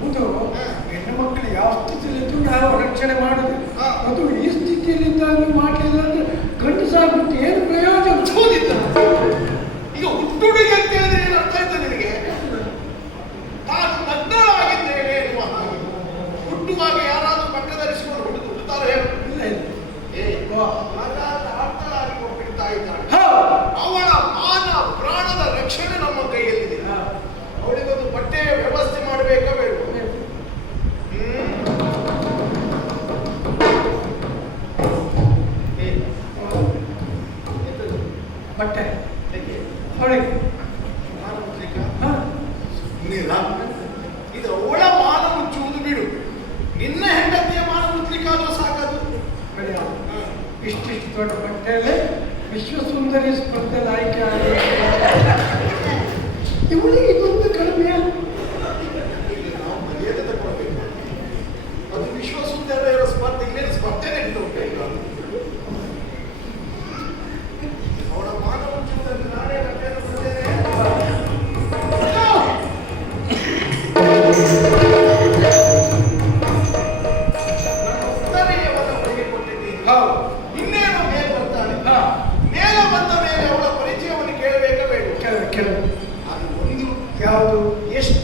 ಹೌದು, ಹೆಣ್ಣು ಮಕ್ಕಳು ಯಾವ ಸ್ಥಿತಿಯಲ್ಲಿದ್ದು ನಾವು ರಕ್ಷಣೆ ಮಾಡುದು. ಅದು ಈ ಸ್ಥಿತಿಯಲ್ಲಿದ್ದಾಗಲೂ ಮಾಡಲಿಲ್ಲ ಅಂದ್ರೆ ಗಂಡಸಾಗ್ಬಿಟ್ಟು ಏನು ಪ್ರಯೋಜನ? ಈಗ ಹುಟ್ಟುಡುಗೆ ಅಂತ ಹೇಳಿದ್ರೆ ಏನು ಅರ್ಥ ಆಯ್ತಾ ನಿನಗೆ? ತಾನು ನಗ್ನಳಾಗಿದ್ದೇನೆ ಎನ್ನುವ ಹಾಗೆ. ಹುಟ್ಟುವಾಗ ಯಾರಾದ್ರೂ ಬಟ್ಟೆ ಧರಿಸಿಕೊಂಡು ಹುಟ್ಟುತ್ತಾರೆ ಹೇಳು? ಆರ್ತಳಾಗಿ ಹೋಗ್ಬಿಡ್ತಾ ಇದ್ದಾಳೆ. ಅವಳ ಮಾನ ಪ್ರಾಣದ ರಕ್ಷಣೆ ನಮ್ಮ ಕೈಯಲ್ಲಿದೆ. ಅವಳಿಗೊಂದು ಬಟ್ಟೆಯ ವ್ಯವಸ್ಥೆ ಮಾಡಬೇಕಾ ಬೇಡ? ಬಟ್ಟೆ ಅವಳಿಗೆ ಇದು ಅವಳ ಮಾನ ಮುಚ್ಚುವುದು ಬಿಡು. ನಿನ್ನ ಹೆಂಡತಿಯ ಮಾನ ಮುಚ್ಚಲಿಕ್ಕಾದ್ರೂ ಸಾಕದು. ಇಷ್ಟಿಷ್ಟು ದೊಡ್ಡ ಬಟ್ಟೆಯಲ್ಲಿ ವಿಶ್ವಸುಂದರಿ ಸ್ಪರ್ಧೆಯಲ್ಲಿ ಆಯ್ಕೆ ಆಗಿ ಇವಳಿಗೆ ಇದೊಂದು ಕಡಿಮೆ ಅಲ್ಲ. ನಾವು ಮರ್ಯಾದೆ ತಗೊಳ್ಬೇಕು. ಅದು ವಿಶ್ವಸುಂದರಿಯರ ಸ್ಪರ್ಧೆ ಇನ್ನೇನು ಸ್ಪರ್ಧೆ ನಡೀತಾ ಉಂಟು ಈಗ. ಅವಳ ಮಾನ ಮುಚ್ಚುವುದನ್ನು ನಾನೇ ಬಟ್ಟೆಯನ್ನು ಕೊಡ್ತೇನೆ. ಇನ್ನೇನು ಮೇಲೆ ಬರ್ತಾನೆ. ಮೇಲೆ ಬಂದ ಮೇಲೆ ಅವಳ ಪರಿಚಯವನ್ನು ಕೇಳಬೇಕ ಬೇಡ? ಕೆಲವು ಅದು ಒಂದು ಯಾವುದು ಎಷ್ಟು